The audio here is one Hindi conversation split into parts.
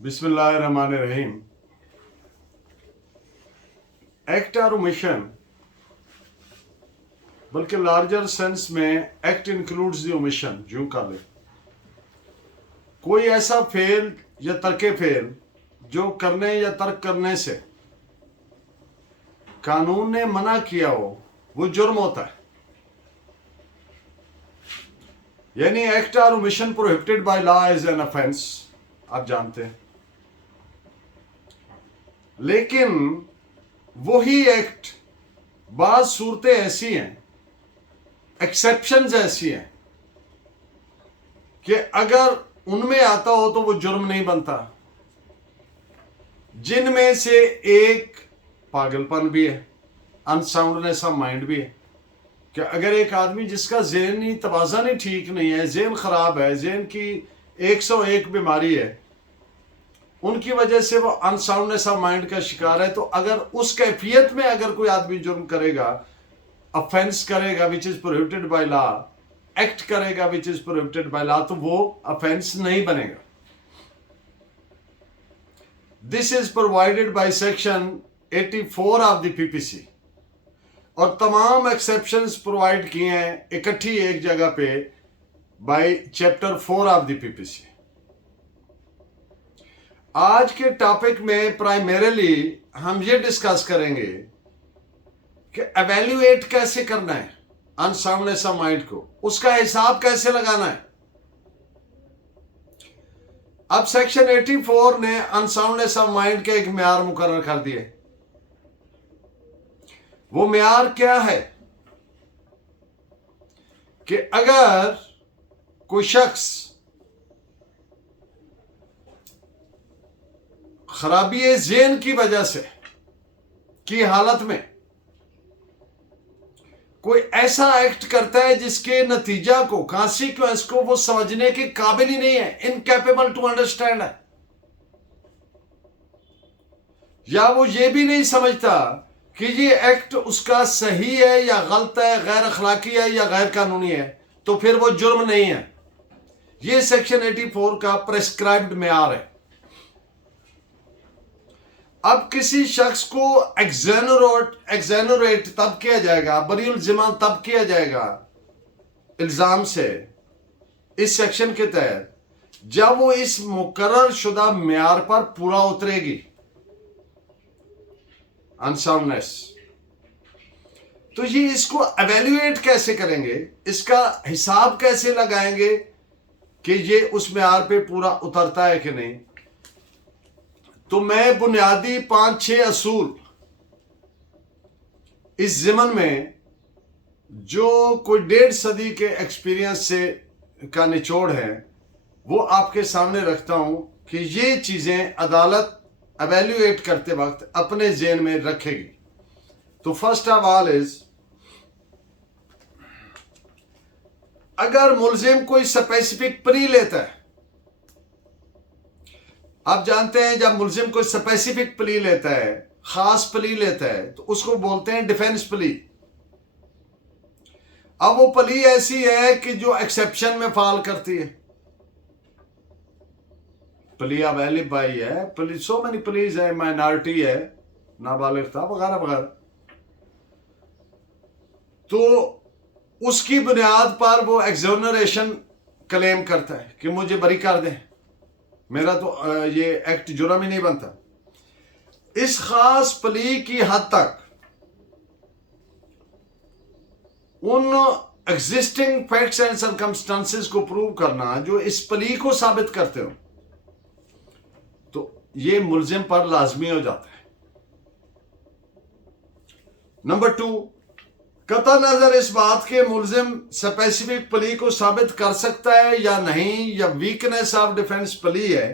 बिस्मिल्लाहिर्रहमानिर्रहीम। एक्ट और ओमिशन, बल्कि लार्जर सेंस में एक्ट इंक्लूड्स द ओमिशन, यूं कर ले। कोई ऐसा फेल या तर्के फेल जो करने या तर्क करने से कानून ने मना किया हो, वो जुर्म होता है। यानी एक्ट और omission prohibited by law is an offence, आप जानते हैं। लेकिन वही एक्ट, बाज सूरतें ऐसी हैं, एक्सेप्शंस ऐसी हैं कि अगर उनमें आता हो तो वो जुर्म नहीं बनता। जिनमें से एक पागलपन भी है, अनसाउंडनेस ऑफ माइंड भी है। कि अगर एक आदमी जिसका ज़हनी तवाज़ुन ही ठीक नहीं है, ज़हन ख़राब है, ज़हन की 101 बीमारी है, उनकी वजह से वो अनसाउंडनेस ऑफ माइंड का शिकार है, तो अगर उस कैफियत में अगर कोई आदमी जुर्म करेगा, ऑफेंस करेगा which is prohibited by law, act करेगा which is prohibited by law, तो वो ऑफेंस नहीं बनेगा। This is provided by section 84 of the PPC, और तमाम एक्सेप्शंस प्रोवाइड किए हैं इकट्ठी एक जगह पे by chapter 4 of the PPC. आज के टॉपिक में प्राइमरीली हम ये डिस्कस करेंगे कि एवेल्युएट कैसे करना है अनसाउंडनेस ऑफ माइंड को, उसका हिसाब कैसे लगाना है। अब सेक्शन 84 ने अनसाउंडनेस ऑफ माइंड के एक म्यार मुकर्रर कर दिए। वो म्यार क्या है कि अगर कोई शख्स खराबी ज़हन की वजह से की हालत में कोई ऐसा एक्ट करता है जिसके नतीजा को, कॉन्सिक्वेंस को वो समझने के काबिल ही नहीं है, इनकैपेबल टू अंडरस्टैंड है, या वो ये भी नहीं समझता कि ये एक्ट उसका सही है या गलत है, गैर अखलाकी है या गैर कानूनी है, तो फिर वो जुर्म नहीं है। ये सेक्शन 84 का प्रेस्क्राइब्ड मेयार है। अब किसी शख्स को एग्जेनरेट तब किया जाएगा, बरीउल जिम्मा तब किया जाएगा इल्जाम से इस सेक्शन के तहत जब वो इस मुकर्रर शुदा मेयार पर पूरा उतरेगी, अनसाउंडनेस। तो ये इसको एवेल्युएट कैसे करेंगे, इसका हिसाब कैसे लगाएंगे कि ये उस मेयार पे पूरा उतरता है कि नहीं। तो मैं बुनियादी 5-6 असूल इस ज़िमन में, जो कोई 1.5 सदी के एक्सपीरियंस से का निचोड़ है, वो आपके सामने रखता हूं कि ये चीज़ें अदालत एवेल्युएट करते वक्त अपने ज़हन में रखेगी। तो फर्स्ट ऑफ ऑल इज, अगर मुलजिम कोई स्पेसिफिक प्ली लेता है, आप जानते हैं जब मुलजिम कोई स्पेसिफिक प्ली लेता है, खास प्ली लेता है, तो उसको बोलते हैं डिफेंस प्ली। अब वो प्ली ऐसी है कि जो एक्सेप्शन में फॉल करती है। प्ली अवेलेबल भाई है, प्ली सो मेनी प्लीज है, माइनॉरिटी है, नाबालिग था वगैरह वगैरह, तो उसकी बुनियाद पर वो एक्सोनरेशन क्लेम करता है कि मुझे बरी कर दें, मेरा तो ये एक्ट जुर्म ही नहीं बनता। इस खास प्ली की हद तक उन एग्जिस्टिंग फैक्ट्स एंड सर्कमस्टांसेस को प्रूव करना जो इस प्ली को साबित करते हो, तो ये मुलजिम पर लाजमी हो जाता है। नंबर 2, कता नजर इस बात के मुलजिम स्पेसिफिक प्ली को साबित कर सकता है या नहीं, या वीकनेस ऑफ डिफेंस प्ली है,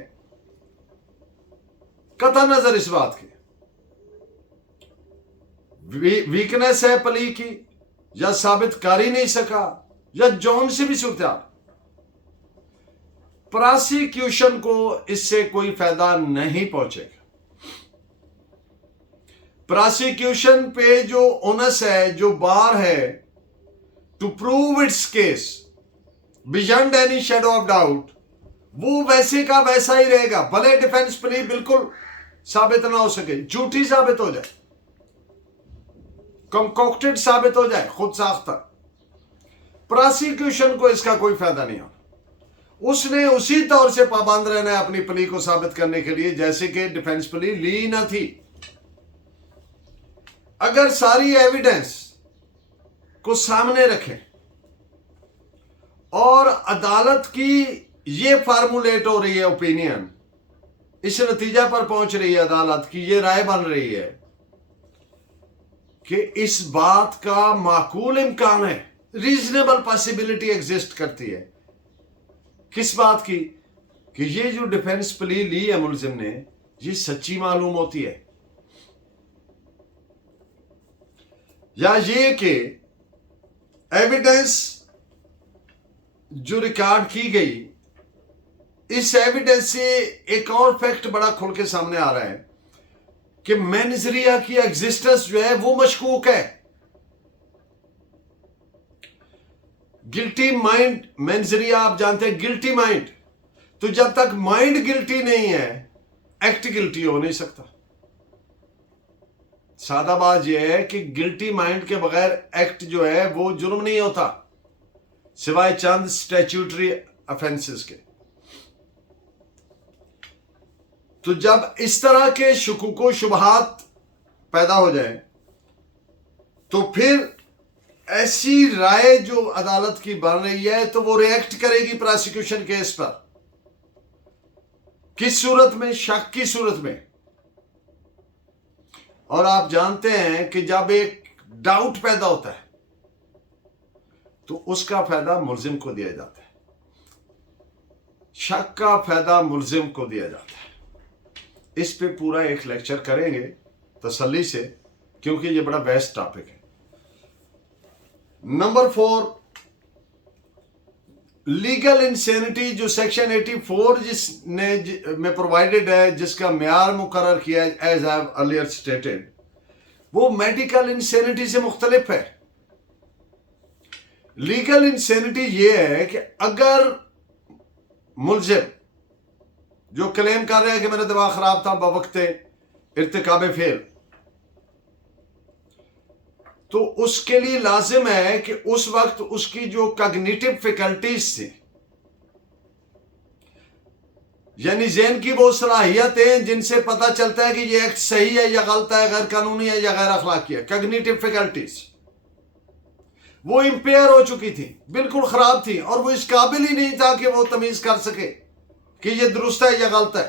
कता नजर इस बात की वीकनेस है प्ली की, या साबित कर ही नहीं सका, या जौन से भी सूरत, प्रोसिक्यूशन को इससे कोई फायदा नहीं पहुंचेगा। प्रोसिक्यूशन पे जो ओनस है, जो बार है, to prove its case beyond any shadow of doubt, वो वैसे का वैसा ही रहेगा, भले डिफेंस प्ली बिल्कुल साबित ना हो सके, झूठी साबित हो जाए, कंकॉक्टेड साबित हो जाए, खुद साख्ता, प्रोसिक्यूशन को इसका कोई फायदा नहीं होना। उसने उसी तौर से पाबंद रहना है अपनी प्ली को साबित करने के लिए जैसे कि डिफेंस प्ली ली ना थी। अगर सारी एविडेंस को सामने रखें और अदालत की ये फार्मूलेट हो रही है ओपिनियन, इस नतीजा पर पहुंच रही है अदालत की, ये राय बन रही है कि इस बात का माकूल इम्कान है, रीजनेबल पॉसिबिलिटी एग्जिस्ट करती है, किस बात की, कि ये जो डिफेंस प्ली ली है मुलजिम ने, ये सच्ची मालूम होती है, या ये कि एविडेंस जो रिकॉर्ड की गई, इस एविडेंस से एक और फैक्ट बड़ा खुल के सामने आ रहा है कि मेंजरिया की एग्जिस्टेंस जो है वो मशकूक है। गिल्टी माइंड, मेंजरिया आप जानते हैं गिल्टी माइंड, तो जब तक माइंड गिल्टी नहीं है एक्ट गिल्टी हो नहीं सकता। सादा बात यह है कि गिल्टी माइंड के बगैर एक्ट जो है वो जुर्म नहीं होता, सिवाय चंद स्टैट्यूटरी ऑफेंसेस के। तो जब इस तरह के शुकूक शुबहात पैदा हो जाए तो फिर ऐसी राय जो अदालत की बन रही है तो वो रिएक्ट करेगी प्रोसिक्यूशन केस पर, किस सूरत में, शक की सूरत में। और आप जानते हैं कि जब एक डाउट पैदा होता है तो उसका फायदा मुल्जिम को दिया जाता है, शक का फायदा मुल्जिम को दिया जाता है। इस पे पूरा एक लेक्चर करेंगे तसल्ली से, क्योंकि ये बड़ा बेस्ट टॉपिक है। नंबर 4, लीगल इंसेनिटी जो सेक्शन 84 जिसने में प्रोवाइडेड है, जिसका म्यार मुकर्रर किया है as I have earlier stated, वो मेडिकल इंसेनिटी से मुख्तलिफ है। लीगल इंसेनिटी ये है कि अगर मुल्जिम जो क्लेम कर रहे हैं कि मेरा दिमाग खराब था बवक्ते इर्तिकाब फेल, तो उसके लिए लाजिम है कि उस वक्त उसकी जो कॉग्निटिव फैकल्टीज थी, यानी ज़हन की वो सलाहियतें जिनसे पता चलता है कि ये एक्ट सही है या गलत है, गैर कानूनी है या गैर अखलाकी है, कॉग्निटिव फैकल्टीज वो इंपेयर हो चुकी थी, बिल्कुल खराब थी, और वो इस काबिल ही नहीं था कि वो तमीज कर सके कि ये दुरुस्त है या गलत है।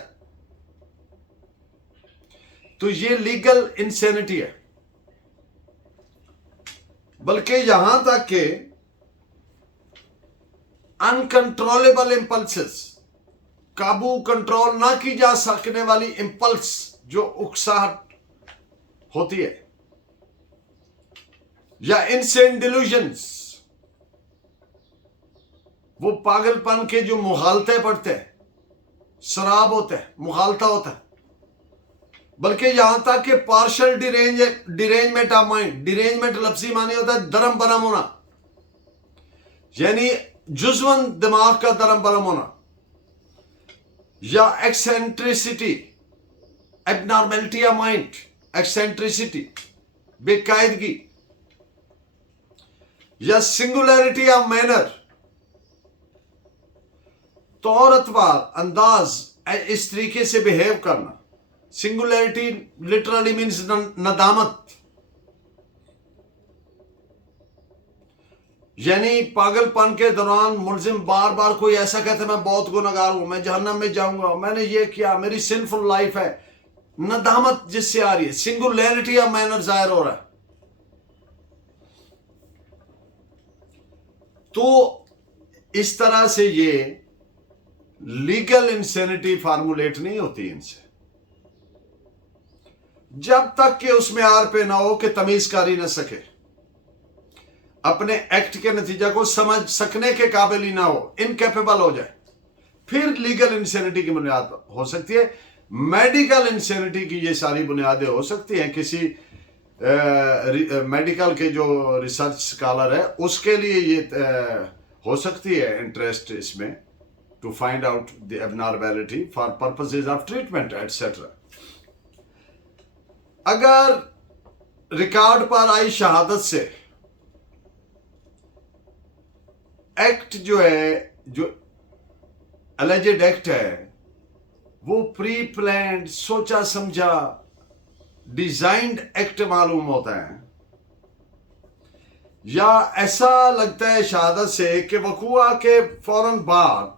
तो ये लीगल इंसेनिटी है। बल्कि यहां तक कि अनकंट्रोलेबल इंपल्सेस, काबू कंट्रोल ना की जा सकने वाली इंपल्स जो उकसाहट होती है, या इनसेन डिल्यूजन्स, वो पागलपन के जो मुगालते पड़ते हैं, शराब होता है, मुगालता होता है। बल्कि यहां तक कि partial derangement of mind, derangement लफ्जी माने होता है दरम बरम होना, यानी जुज़वन दिमाग का दरम बरम होना, या eccentricity, abnormality of mind, eccentricity बेकायदगी, या सिंगुलरिटी ऑफ मैनर, तौर अतवार अंदाज, इस तरीके से बिहेव करना। सिंगुलरिटी लिटरली मीन्स नदामत, यानी पागलपन के दौरान मुल्जिम बार बार कोई ऐसा कहता है मैं बहुत गुनहगार हूं, मैं जहन्नम में जाऊंगा, मैंने ये किया, मेरी सिंफुल लाइफ है, नदामत जिससे आ रही है, सिंगुलरिटी ऑफ मैनर जाहिर हो रहा है। तो इस तरह से ये लीगल इंसेनिटी फार्मूलेट नहीं होती इनसे, जब तक कि उसमें आर पे ना हो कि तमीजकारी न सके, अपने एक्ट के नतीजा को समझ सकने के काबिल ही ना हो, इनकेपेबल हो जाए, फिर लीगल इंसेनिटी की बुनियाद हो सकती है। मेडिकल इंसेनिटी की ये सारी बुनियादें हो सकती हैं, किसी मेडिकल के जो रिसर्च स्कॉलर है उसके लिए ये हो सकती है इंटरेस्ट इसमें, to find out the abnormality for purposes of treatment, etc. अगर रिकॉर्ड पर आई शहादत से एक्ट जो है, जो अलेजेड एक्ट है, वो प्री प्लान्ड, सोचा समझा, डिजाइंड एक्ट मालूम होता है, या ऐसा लगता है शहादत से कि वकूआ के फौरन बाद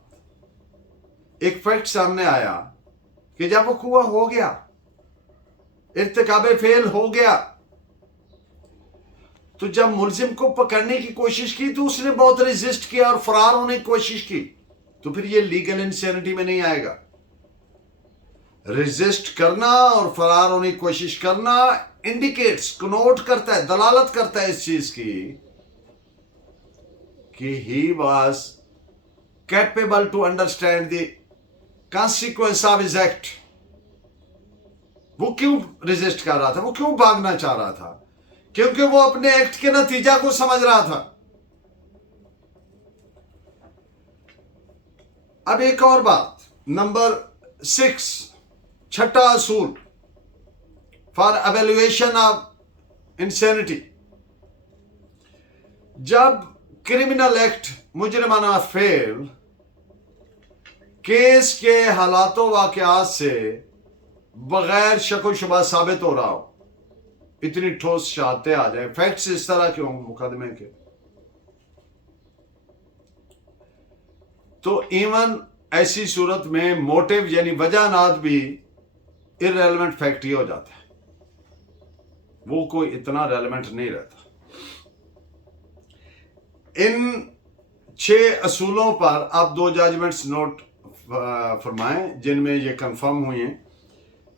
एक फैक्ट सामने आया कि जब वकूआ हो गया, इर्तिकाबे फेल हो गया, तो जब मुलजिम को पकड़ने की कोशिश की तो उसने बहुत रेजिस्ट किया और फरार होने की कोशिश की, तो फिर ये लीगल इंसैनिटी में नहीं आएगा। रेजिस्ट करना और फरार होने की कोशिश करना इंडिकेट्स, कनोट करता है, दलालत करता है इस चीज की कि he was capable to understand the consequence of his act. वो क्यों रेजिस्ट कर रहा था, वो क्यों भागना चाह रहा था? क्योंकि वो अपने एक्ट के नतीजा को समझ रहा था। अब एक और बात, नंबर 6, छठा असूल फॉर एवेल्युएशन ऑफ इंसैनिटी। जब क्रिमिनल एक्ट, मुजरिमाना फेल, केस के हालातों वाकयात से बगैर शक व शुबा साबित हो रहा हो, इतनी ठोस शहादतें आ जाए, फैक्ट्स इस तरह के हों मुकदमे के, तो इवन ऐसी सूरत में मोटिव यानी वजहनात भी इररेलेवेंट फैक्ट ही हो जाता है, वो कोई इतना रेलेवेंट नहीं रहता। इन 6 असूलों पर आप 2 जजमेंट्स नोट फरमाएं जिनमें ये कंफर्म हुई हैं।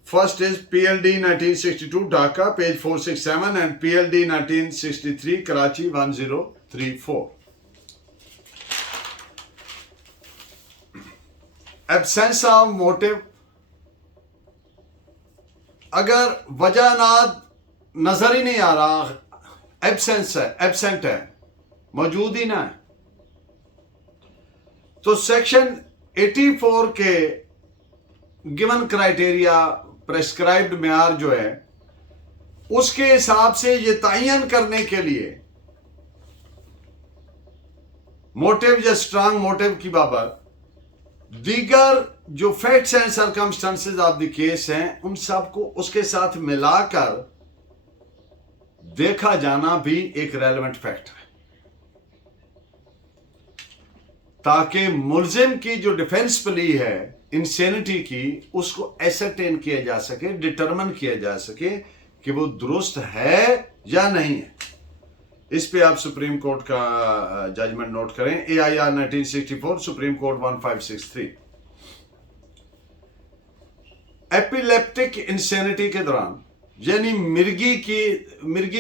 First is PLD 1962 Dhaka page 467 and PLD 1963 Karachi 1034। Absence of motive, अगर वजहनात नजर ही नहीं आ रहा, एब्सेंस है, एब्सेंट है, मौजूद ही ना है, तो सेक्शन 84 के गिवन क्राइटेरिया, प्रेस्क्राइब्ड मेयार जो है, उसके हिसाब से ये तयन करने के लिए मोटिव या स्ट्रांग मोटिव की बाबत दीगर जो facts and circumstances of the case हैं, उन सबको उसके साथ मिलाकर देखा जाना भी एक रेलेवेंट फैक्ट है, ताकि मुलजिम की जो डिफेंस प्ली है इंसेनिटी की, उसको एसरटेन किया जा सके, डिटरमिन किया जा सके कि वो दुरुस्त है या नहीं है। इस पे आप सुप्रीम कोर्ट का जजमेंट नोट करें, AIR 1964 supreme court 1563। Epileptic insanity के दौरान, यानी मिर्गी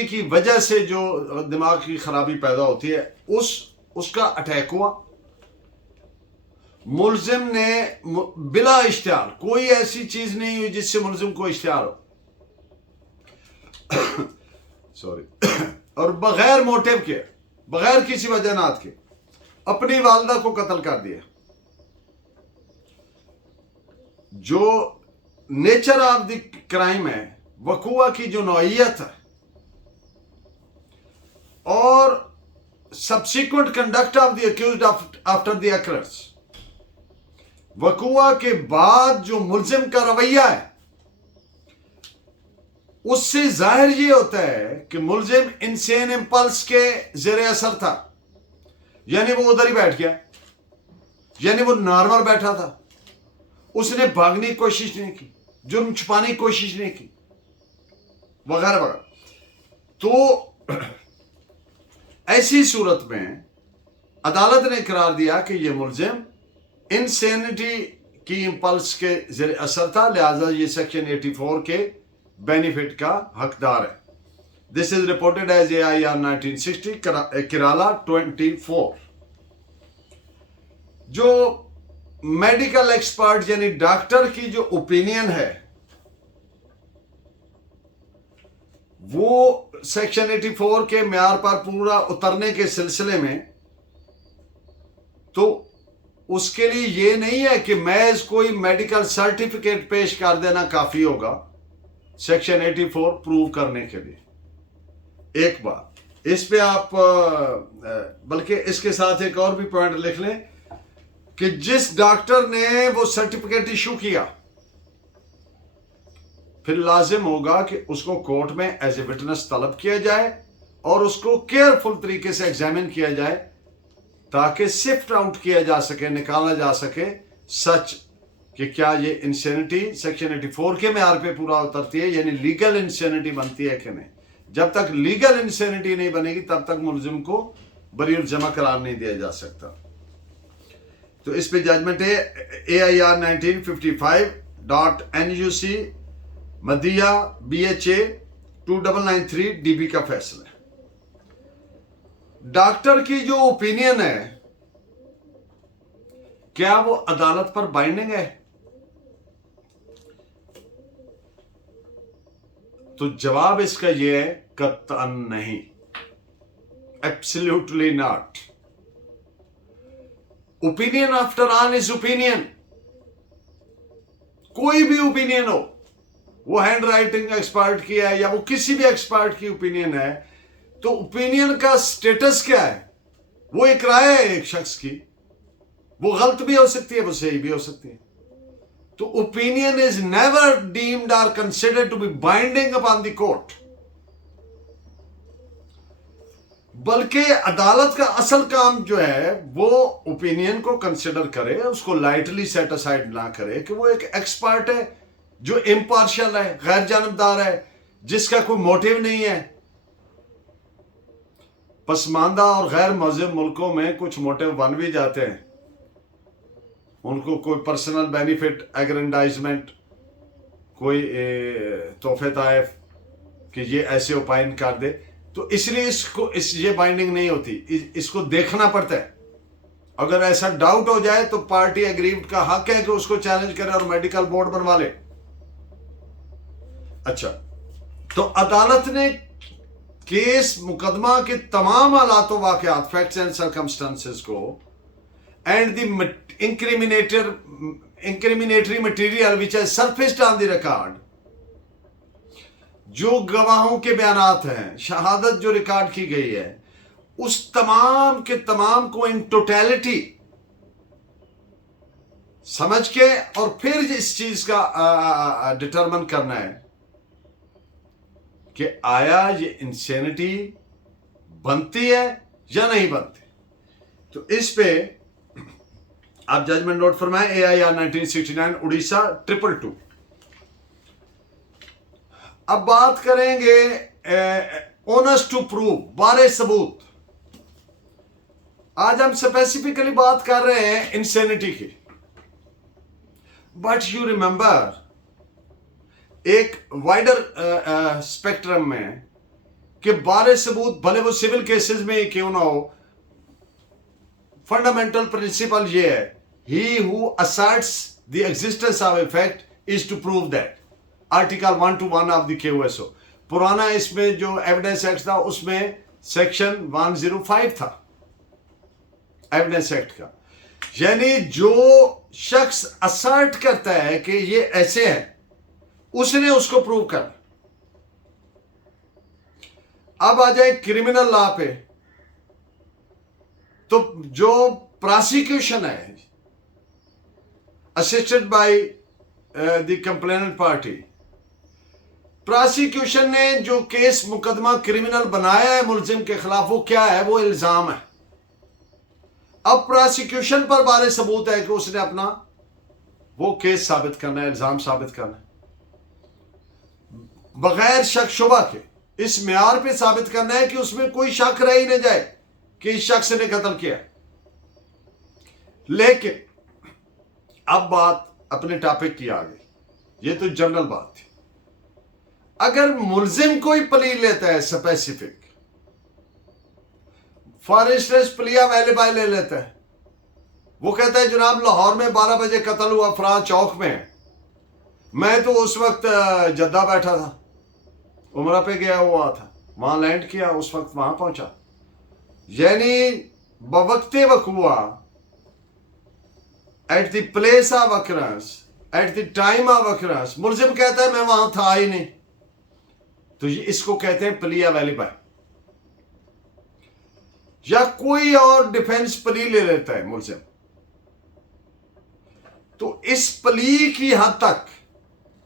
की वजह से जो दिमाग की खराबी पैदा होती है, उसका अटैक हुआ, मुलजिम ने बिला इश्तिहार, कोई ऐसी चीज नहीं हुई जिससे मुलजिम को इश्तिहार हो सॉरी और बगैर मोटिव के, बगैर किसी वजहनात के अपनी वालदा को कत्ल कर दिया। जो नेचर ऑफ द क्राइम है, वकूआ की जो नौइयत है और subsequent conduct of the accused after the occurrence, वकूआ के बाद जो मुलजिम का रवैया है, उससे जाहिर ये होता है कि मुलजिम इंसेन इंपल्स के जेरे असर था, यानी वो उधर ही बैठ गया, यानी वो नॉर्मल बैठा था, उसने भागने की कोशिश नहीं की, जुर्म छुपाने की कोशिश नहीं की, वगैरह वगैरह। तो ऐसी सूरत में अदालत ने करार दिया कि यह मुलजिम इंसेनिटी की इंपल्स के जेरे असर था, लिहाजा ये सेक्शन 84 के बेनिफिट का हकदार है। This is reported as AIR 1960 Kerala 24। जो मेडिकल एक्सपर्ट यानी डॉक्टर की जो ओपिनियन है, वो सेक्शन 84 के म्यार पर पूरा उतरने के सिलसिले में, तो उसके लिए ये नहीं है कि महज कोई मेडिकल सर्टिफिकेट पेश कर देना काफी होगा सेक्शन 84 प्रूव करने के लिए। एक बात इस पे आप बल्कि इसके साथ एक और भी पॉइंट लिख लें कि जिस डॉक्टर ने वो सर्टिफिकेट इशू किया, फिर लाजिम होगा कि उसको कोर्ट में एज ए विटनेस तलब किया जाए और उसको केयरफुल तरीके से एग्जामिन किया जाए ताकि सिफ्ट आउट किया जा सके, निकाला जा सके सच कि क्या ये इंसेनिटी सेक्शन 84 के म्यार पे पूरा उतरती है, यानी लीगल इंसेनिटी बनती है कि नहीं। जब तक लीगल इंसेनिटी नहीं बनेगी तब तक मुलजिम को बरीउल जमा करार नहीं दिया जा सकता। तो इस पे जजमेंट है AIR 1955.NUC मदिया BHA 2993 DB का फैसला है। डॉक्टर की जो ओपिनियन है क्या वो अदालत पर बाइंडिंग है? तो जवाब इसका यह है कतअन नहीं, absolutely not. Opinion after all is opinion. कोई भी ओपिनियन हो, वो हैंड राइटिंग एक्सपर्ट की है या वो किसी भी एक्सपर्ट की ओपिनियन है, तो ओपिनियन का स्टेटस क्या है? वो एक राय है एक शख्स की, वो गलत भी हो सकती है, वो सही भी हो सकती है। तो ओपिनियन इज नेवर डीम्ड और considered to be binding upon the court. बल्कि अदालत का असल काम जो है वो ओपिनियन को कंसिडर करे, उसको लाइटली सेट असाइड ना करे कि वो एक एक्सपर्ट है जो इम्पार्शियल है, गैर जानबदार है, जिसका कोई मोटिव नहीं है। पसमानदा और गैर मज़हब मुल्कों में कुछ मोटिव बन भी जाते हैं, उनको कोई पर्सनल बेनिफिट, एग्रेंडाइजमेंट, कोई तोहफे तायफ कि ये ऐसे ओपाइन कर दे, तो इसलिए ये बाइंडिंग नहीं होती, इसको देखना पड़ता है। अगर ऐसा डाउट हो जाए तो पार्टी एग्रीव्ड का हक है कि उसको चैलेंज करे और मेडिकल बोर्ड बनवा ले। अच्छा, तो अदालत ने केस मुकदमा के तमाम हालात वाकयात, फैक्ट्स एंड सर्कमस्टांसेस को and the incriminatory material which has surfaced on the record, जो गवाहों के बयानात हैं, शहादत जो रिकॉर्ड की गई है, उस तमाम के तमाम को इन टोटलिटी समझ के और फिर इस चीज का डिटरमिन करना है कि आया ये इंसेनिटी बनती है या नहीं बनती। तो इस पे आप जजमेंट नोट फरमाएं AIR 1969 उड़ीसा 222। अब बात करेंगे ओनस टू प्रूव, बारे सबूत। आज हम स्पेसिफिकली बात कर रहे हैं इंसेनिटी की, बट यू रिमेंबर एक वाइडर स्पेक्ट्रम में कि बारे सबूत भले वो सिविल केसेस में ही क्यों ना हो, फंडामेंटल प्रिंसिपल ये है, he who asserts the existence of a fact is to prove that. Article 121 of the KOSO। पुराना इसमें जो एविडेंस एक्ट था उसमें सेक्शन 105 था एविडेंस एक्ट का, यानी जो शख्स असर्ट करता है कि ये ऐसे है उसने उसको प्रूव करना। अब आ जाए क्रिमिनल लॉ पे, तो जो प्रोसिक्यूशन है assisted by the complainant party, prosecution ने जो केस मुकदमा क्रिमिनल बनाया है मुलजिम के खिलाफ, वो क्या है? वो इल्जाम है। अब प्रोसिक्यूशन पर बारे सबूत है कि उसने अपना वो केस साबित करना है, इल्जाम साबित करना है, बगैर शक शुबा के इस म्यार पे साबित करना है कि उसमें कोई शक रह ही न जाए कि इस शख्स ने कत्ल किया। लेकिन अब बात अपने टॉपिक की आ गई, ये तो जनरल बात थी। अगर मुलजिम कोई प्ली लेता है स्पेसिफिक, फॉर इंस्टेंस प्लिया वेलिबाई ले लेता है, वो कहता है जनाब लाहौर में 12 बजे कत्ल हुआ फराज चौक में, मैं तो उस वक्त जद्दा बैठा था, उमरा पे गया हुआ था, वहां लैंड किया, उस वक्त वहां पहुंचा, यानी बवक्ते वक़्त हुआ at the place of अक्रंस, at the time of अक्रंस, मुलजिम कहता है मैं वहां था ही नहीं, तो इसको कहते हैं प्ली अवेलेबल। या कोई और डिफेंस प्ली ले लेता है मुलजिम, तो इस प्ली की हद तक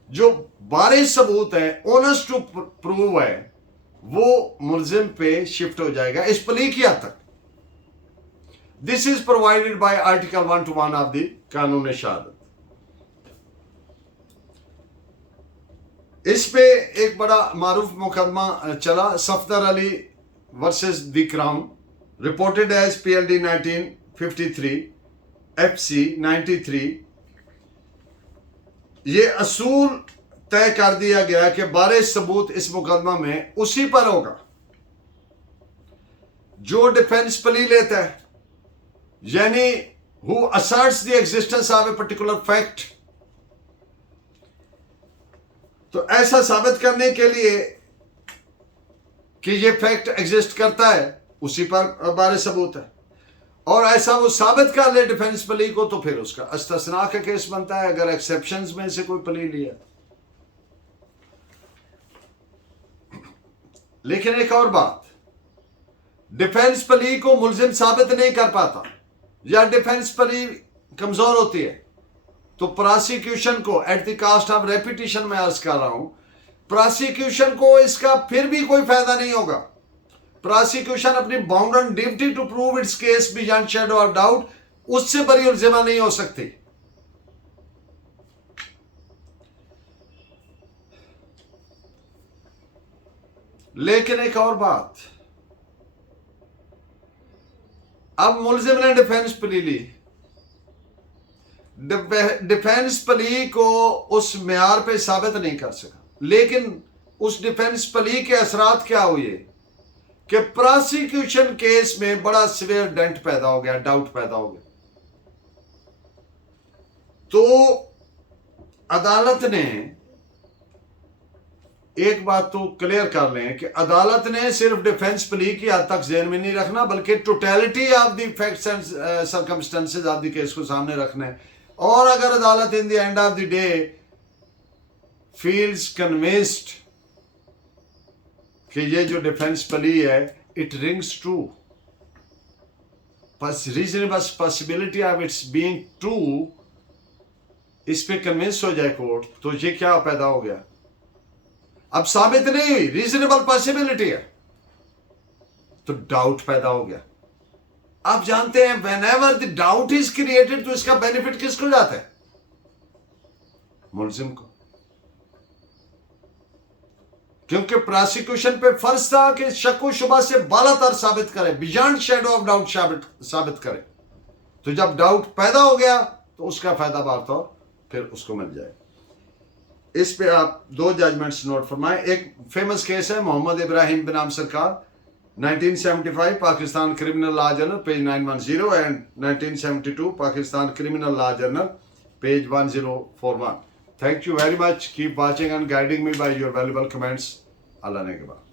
जो बारे सबूत है, ऑनेस्ट टू प्रूव है, वो मुलजिम पे शिफ्ट हो जाएगा इस प्ली की हद तक। This is provided by article 121 of the Qanun Shahadat. इस पे एक बड़ा मारूफ मुकदमा चला, Safdar Ali versus the crown, reported as PLD 1953 FC 93। ये असूल तय कर दिया गया कि बारे सबूत इस मुकदमा में उसी पर होगा जो डिफेंस प्ली लेता है, यानी who asserts the existence of a particular fact. तो ऐसा साबित करने के लिए कि ये फैक्ट एग्जिस्ट करता है, उसी पर बारे सबूत है, और ऐसा वो साबित कर ले डिफेंस प्ली को, तो फिर उसका इस्तिस्ना का केस बनता है अगर एक्सेप्शंस में से कोई प्ली लिया। लेकिन एक और बात, डिफेंस प्ली को मुलजिम साबित नहीं कर पाता या डिफेंस प्ली कमजोर होती है, तो प्रोसिक्यूशन को at the cost of repetition में अर्ज कर रहा हूं, प्रोसिक्यूशन को इसका फिर भी कोई फायदा नहीं होगा। प्रोसिक्यूशन अपनी bound duty to prove its case beyond shadow of doubt, उससे बरी उलझमा नहीं हो सकती। लेकिन एक और बात, अब मुलजिम ने डिफेंस प्ली ली, डिफेंस प्ली को उस म्यार पे साबित नहीं कर सका, लेकिन उस डिफेंस प्ली के असरात क्या हुए कि प्रोसिक्यूशन केस में बड़ा सिवियर डेंट पैदा हो गया, डाउट पैदा हो गया। तो अदालत ने, एक बात तो क्लियर कर लें कि अदालत ने सिर्फ डिफेंस प्ली की हद तक ज़हन में नहीं रखना, बल्कि totality of the facts and circumstances of the case को सामने रखना है। और अगर अदालत in the end of the day feels convinced कि ये जो डिफेंस प्ली है it rings true, reasonable possibility of its being true, इस पे कन्विंस हो जाए कोर्ट, तो ये क्या पैदा हो गया, अब साबित नहीं हुई, रीजनेबल पॉसिबिलिटी है, तो डाउट पैदा हो गया। आप जानते हैं whenever the doubt is created, तो इसका बेनिफिट किसको जाता है, मुलजिम को, क्योंकि प्रोसिक्यूशन पे फर्ज था कि शक व शुबा से बालातर साबित करे, बियॉन्ड शैडो ऑफ डाउट साबित करे। तो जब डाउट पैदा हो गया तो उसका फायदा बार फिर उसको मिल जाए। इस पे आप दो जजमेंट्स नोट फरमाएं। एक फेमस केस है मोहम्मद इब्राहिम बनाम सरकार, 1975 Pakistan criminal law journal page 910 and 1972 Pakistan criminal law journal page 1041। Thank you very much. Keep watching and guiding me by your valuable comments. Allah ne ke baad.